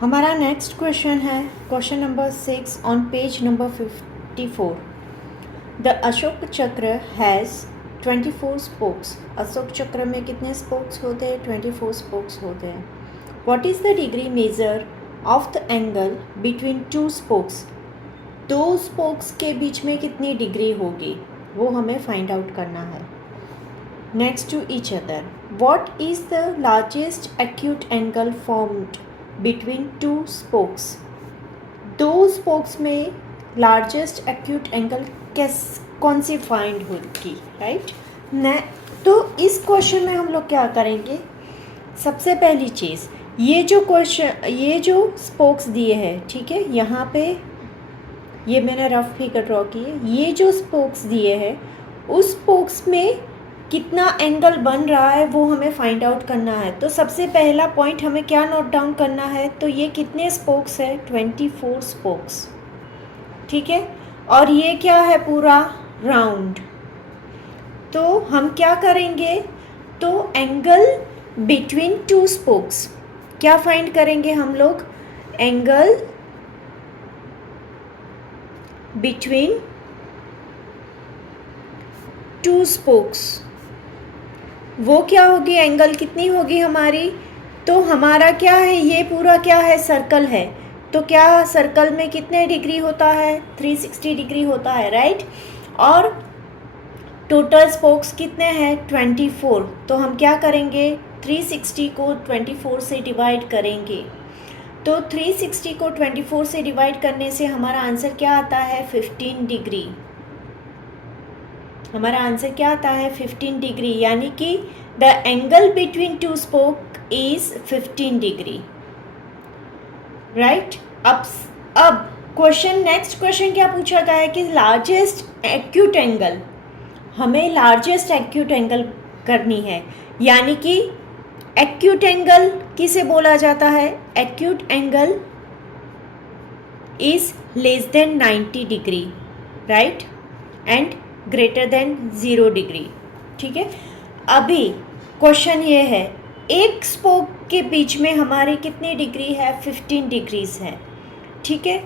हमारा next question है question number 6 on page number 54। The Ashok चक्र हैज़ 24 स्पोक्स। अशोक चक्र में कितने स्पोक्स होते हैं? 24 स्पोक्स होते हैं। What is the degree measure of the angle between two spokes? दो स्पोक्स के बीच में कितनी डिग्री होगी वो हमें फाइंड आउट करना है। Next to each other, what is the largest acute angle formed between two spokes? दो स्पोक्स में लार्जेस्ट एक्यूट एंगल कौन सी फाइंड होगी, राइट? तो इस क्वेश्चन में हम लोग क्या करेंगे? सबसे पहली चीज़, ये जो स्पोक्स दिए हैं, ठीक है, यहाँ पे ये मैंने रफ फिगर ड्रॉ की है। ये जो स्पोक्स दिए हैं उस स्पोक्स में कितना एंगल बन रहा है वो हमें फाइंड आउट करना है। तो सबसे पहला पॉइंट हमें क्या नोट डाउन करना है? तो ये कितने स्पोक्स है? 24 स्पोक्स, ठीक है। और ये क्या है? पूरा राउंड। तो हम क्या करेंगे? तो एंगल बिटवीन टू स्पोक्स क्या फाइंड करेंगे हम लोग? एंगल बिटवीन टू स्पोक्स वो क्या होगी? एंगल कितनी होगी हमारी? तो हमारा क्या है? ये पूरा क्या है? सर्कल है। तो क्या सर्कल में कितने डिग्री होता है? 360 डिग्री होता है, राइट? और टोटल स्पोक्स कितने हैं? 24। तो हम क्या करेंगे? 360 को 24 से डिवाइड करेंगे। तो 360 को 24 से डिवाइड करने से हमारा आंसर क्या आता है? 15 डिग्री। हमारा आंसर क्या आता है? 15 डिग्री, यानी कि the angle between two spoke is 15 degree, right? अब नेक्स्ट क्वेश्चन क्या पूछा गया है कि लार्जेस्ट एक्यूट एंगल, हमें लार्जेस्ट एक्यूट एंगल करनी है। यानी कि एक्यूट एंगल किसे बोला जाता है? Acute angle is less than 90 degree, right, and greater than 0 degree, ठीक है। अभी क्वेश्चन ये है, एक स्पोक के बीच में हमारी कितनी डिग्री है? 15 डिग्रीज है, ठीक है।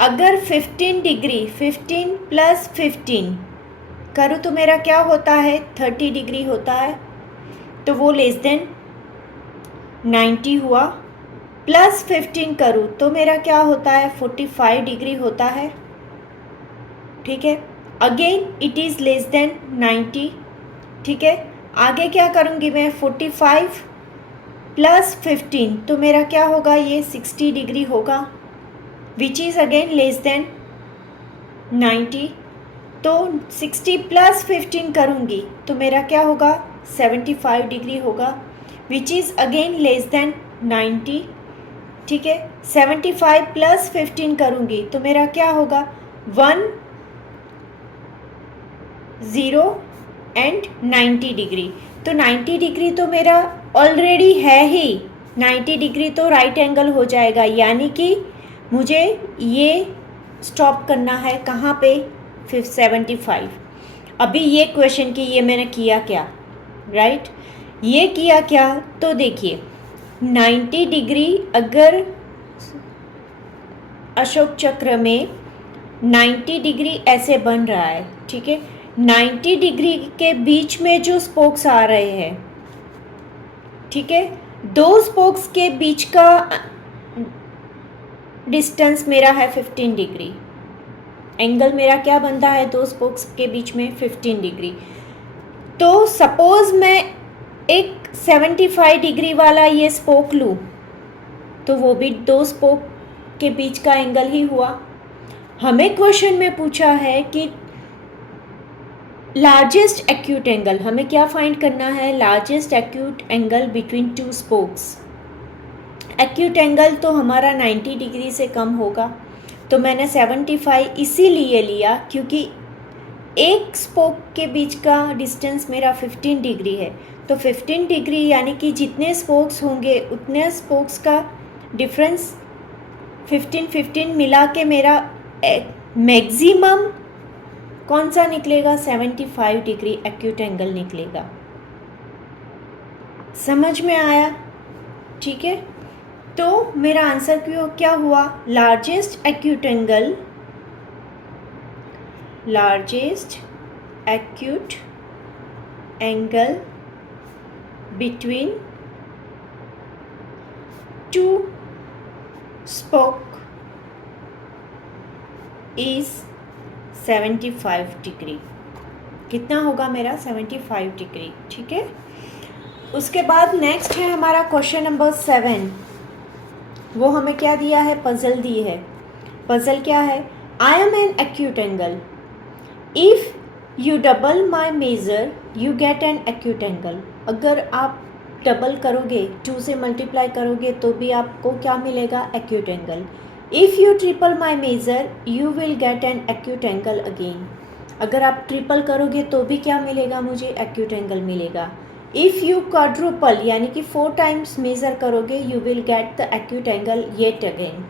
अगर 15 डिग्री 15 प्लस 15 करूँ तो मेरा क्या होता है? 30 डिग्री होता है। तो वो लेस देन 90 हुआ। प्लस 15 करूँ तो मेरा क्या होता है? 45 डिग्री होता है, ठीक है। Again it is less than 90, ठीक है। आगे क्या करूँगी मैं? 45 प्लस 15 तो मेरा क्या होगा? ये 60 डिग्री होगा, which is again less than 90। तो 60 प्लस 15 करूँगी तो मेरा क्या होगा? 75 डिग्री होगा, which is again less than 90, ठीक है। 75 प्लस 15 करूँगी तो मेरा क्या होगा? 10 एंड 90 डिग्री। तो 90 डिग्री तो मेरा ऑलरेडी है ही, 90 डिग्री तो राइट एंगल हो जाएगा, यानी कि मुझे ये स्टॉप करना है कहाँ पे? 75। अभी ये क्वेश्चन की ये मैंने किया क्या, राइट? ये किया क्या? तो देखिए 90 डिग्री, अगर अशोक चक्र में 90 डिग्री ऐसे बन रहा है, ठीक है। 90 डिग्री के बीच में जो स्पोक्स आ रहे हैं, ठीक है, दो स्पोक्स के बीच का डिस्टेंस मेरा है 15 डिग्री। एंगल मेरा क्या बनता है? दो स्पोक्स के बीच में 15 डिग्री। तो सपोज मैं एक 75 डिग्री वाला ये स्पोक लूँ तो वो भी दो स्पोक के बीच का एंगल ही हुआ। हमें क्वेश्चन में पूछा है कि लार्जेस्ट एक्यूट एंगल, हमें क्या फाइंड करना है? Largest acute angle between two spokes. Acute angle तो हमारा 90 डिग्री से कम होगा, तो मैंने 75 इसीलिए लिया क्योंकि एक स्पोक के बीच का डिस्टेंस मेरा 15 डिग्री है। तो 15 डिग्री यानी कि जितने स्पोक्स होंगे उतने स्पोक्स का डिफरेंस 15 मिला के मेरा मैक्सिमम कौन सा निकलेगा? 75 डिग्री एक्यूट एंगल निकलेगा। समझ में आया? ठीक है, तो मेरा आंसर क्या हुआ? Largest acute angle between two spoke is 75 degree. कितना होगा मेरा? 75 डिग्री। ठीक है, उसके बाद नेक्स्ट है हमारा क्वेश्चन नंबर 7। वो हमें क्या दिया है? पजल दी है। पजल क्या है? I am an acute angle, if U double my measure you get an acute angle. अगर आप डबल करोगे, 2 से मल्टीप्लाई करोगे तो भी आपको क्या मिलेगा? Acute angle. If you triple my measure you will get an acute angle again. अगर आप ट्रिपल करोगे तो भी क्या मिलेगा? मुझे एक्यूट एंगल मिलेगा। इफ़ यू क्वाड्रुपल यानी कि 4 टाइम्स मेज़र करोगे you will get the acute angle yet again.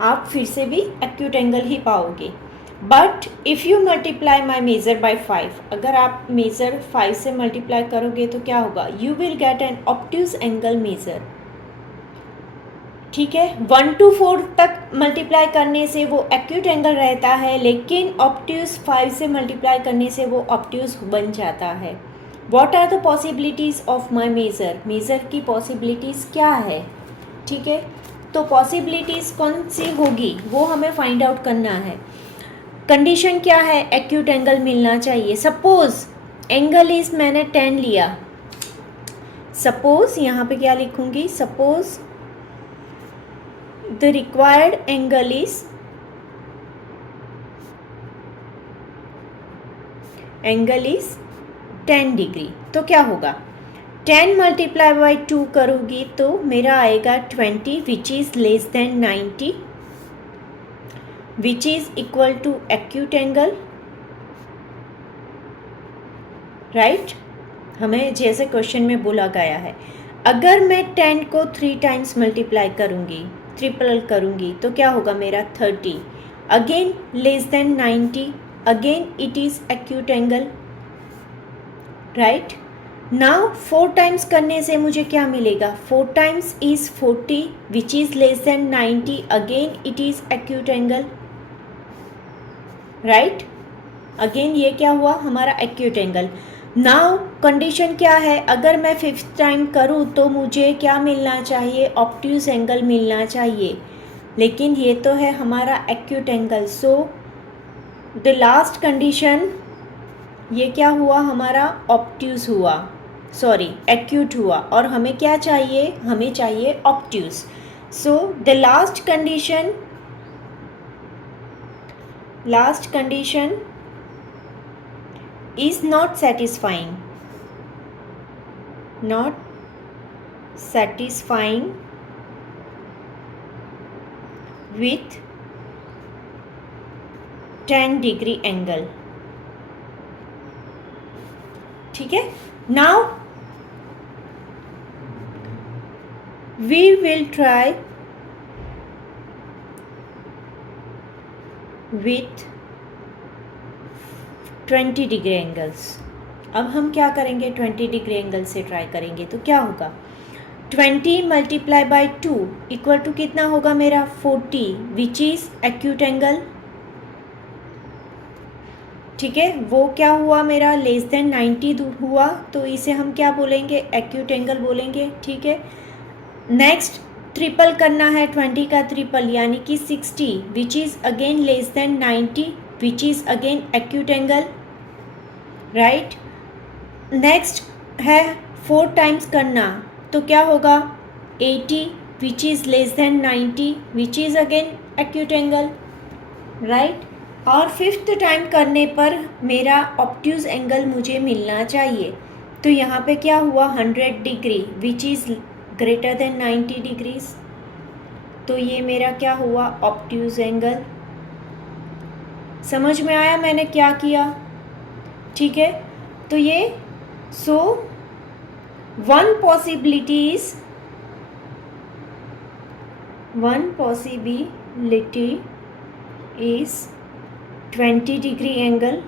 आप फिर से भी एक्यूट एंगल ही पाओगे। But if you multiply my measure by 5, अगर आप मेज़र 5 से मल्टीप्लाई करोगे तो क्या होगा? You will get an obtuse angle measure. ठीक है, 1 to 4 तक मल्टीप्लाई करने से वो एक्यूट एंगल रहता है, लेकिन ऑब्ट्यूज 5 से मल्टीप्लाई करने से वो ऑब्ट्यूज बन जाता है। What are the possibilities of my measure? Measure की पॉसिबिलिटीज़ क्या है? ठीक है, तो पॉसिबिलिटीज़ कौन सी होगी वो हमें फाइंड आउट करना है। कंडीशन क्या है? एक्यूट एंगल मिलना चाहिए। सपोज एंगल इज, मैंने 10 लिया। सपोज यहाँ पे क्या लिखूंगी? Suppose the required angle is angle is 10 degree. तो क्या होगा? 10 मल्टीप्लाई बाई 2 करूँगी तो मेरा आएगा 20 which is less than 90 which is equal to acute angle. Right, हमें जैसे क्वेश्चन में बोला गया है। अगर मैं 10 को 3 टाइम्स मल्टीप्लाई करूँगी, ट्रिपल करूँगी तो क्या होगा मेरा? 30 again less than 90, again it is acute angle. Right, now 4 times करने से मुझे क्या मिलेगा? 4 times is 40 which is less than 90, again it is acute angle. Right, again ये क्या हुआ? हमारा एक्यूट एंगल। नाउ कंडीशन क्या है? अगर मैं 5th टाइम करूँ तो मुझे क्या मिलना चाहिए? ऑब्ट्यूज एंगल मिलना चाहिए, लेकिन ये तो है हमारा acute angle. So the last condition ये क्या हुआ? हमारा ऑब्ट्यूज हुआ, सॉरी एक्यूट हुआ, और हमें क्या चाहिए? हमें चाहिए obtuse. So the last condition is not satisfying with 10 degree angle। ठीक है, now we will try with 20 degree angles. अब हम क्या करेंगे? 20 डिग्री एंगल से ट्राई करेंगे तो क्या होगा? 20 मल्टीप्लाई बाई 2 इक्वल टू कितना होगा मेरा? 40 विच इज़ एक्यूट एंगल। ठीक है, वो क्या हुआ मेरा? लेस देन 90 हुआ, तो इसे हम क्या बोलेंगे? एक्यूट एंगल बोलेंगे। ठीक है, नेक्स्ट ट्रिपल करना है, 20 का ट्रिपल यानी कि 60 which is again less than 90 which is again acute angle. Right, next है 4 टाइम्स करना, तो क्या होगा? 80 विच is less than 90 which is again acute angle. Right, और 5th टाइम करने पर मेरा ऑब्ट्यूज एंगल मुझे मिलना चाहिए, तो यहाँ पे क्या हुआ? 100 degree which is greater than 90 degrees. तो ये मेरा क्या हुआ? Obtuse angle. समझ में आया मैंने क्या किया? ठीक है, तो ये one possibility is 20 degree angle.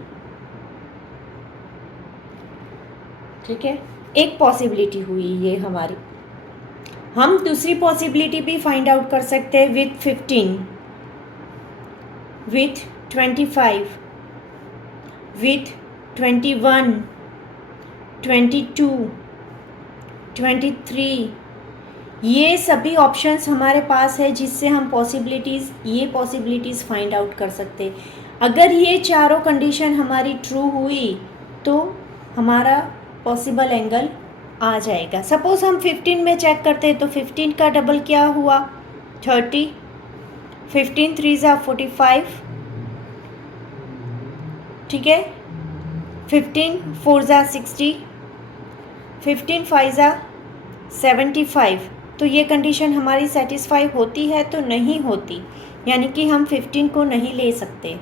ठीक है, एक पॉसिबिलिटी हुई ये हमारी। हम दूसरी पॉसिबिलिटी भी फाइंड आउट कर सकते हैं विथ 15, विथ 25, विथ 21, 22, 23। ये सभी ऑप्शंस हमारे पास है जिससे हम ये पॉसिबिलिटीज़ फाइंड आउट कर सकते हैं। अगर ये चारों कंडीशन हमारी ट्रू हुई तो हमारा पॉसिबल एंगल आ जाएगा। सपोज हम 15 में चेक करते हैं तो 15 का डबल क्या हुआ 30, 15 3 ज़ा 45, ठीक है, 15 4 ज़ा 60, 15 5 ज़ा 75। तो ये कंडीशन हमारी सेटिस्फाई होती है तो नहीं होती, यानी कि हम 15 को नहीं ले सकते।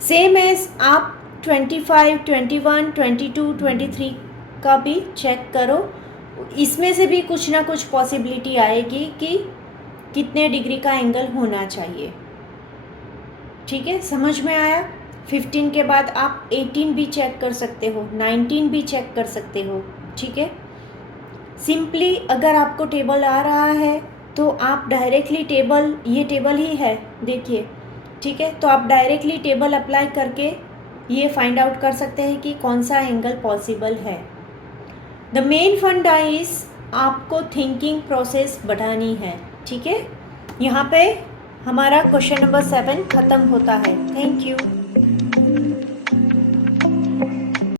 सेम एज आप 25, 21, 22, 23 का भी चेक करो, इसमें से भी कुछ ना कुछ पॉसिबिलिटी आएगी कि कितने डिग्री का एंगल होना चाहिए। ठीक है, समझ में आया। 15 के बाद आप 18 भी चेक कर सकते हो, 19 भी चेक कर सकते हो। ठीक है, सिंपली अगर आपको टेबल आ रहा है तो आप डायरेक्टली ये टेबल ही है देखिए, ठीक है, तो आप डायरेक्टली टेबल अप्लाई करके ये फाइंड आउट कर सकते हैं कि कौन सा एंगल पॉसिबल है। द मेन फंडा इज आपको थिंकिंग प्रोसेस बढ़ानी है। ठीक है, यहाँ पे हमारा क्वेश्चन नंबर 7 ख़त्म होता है। Thank you.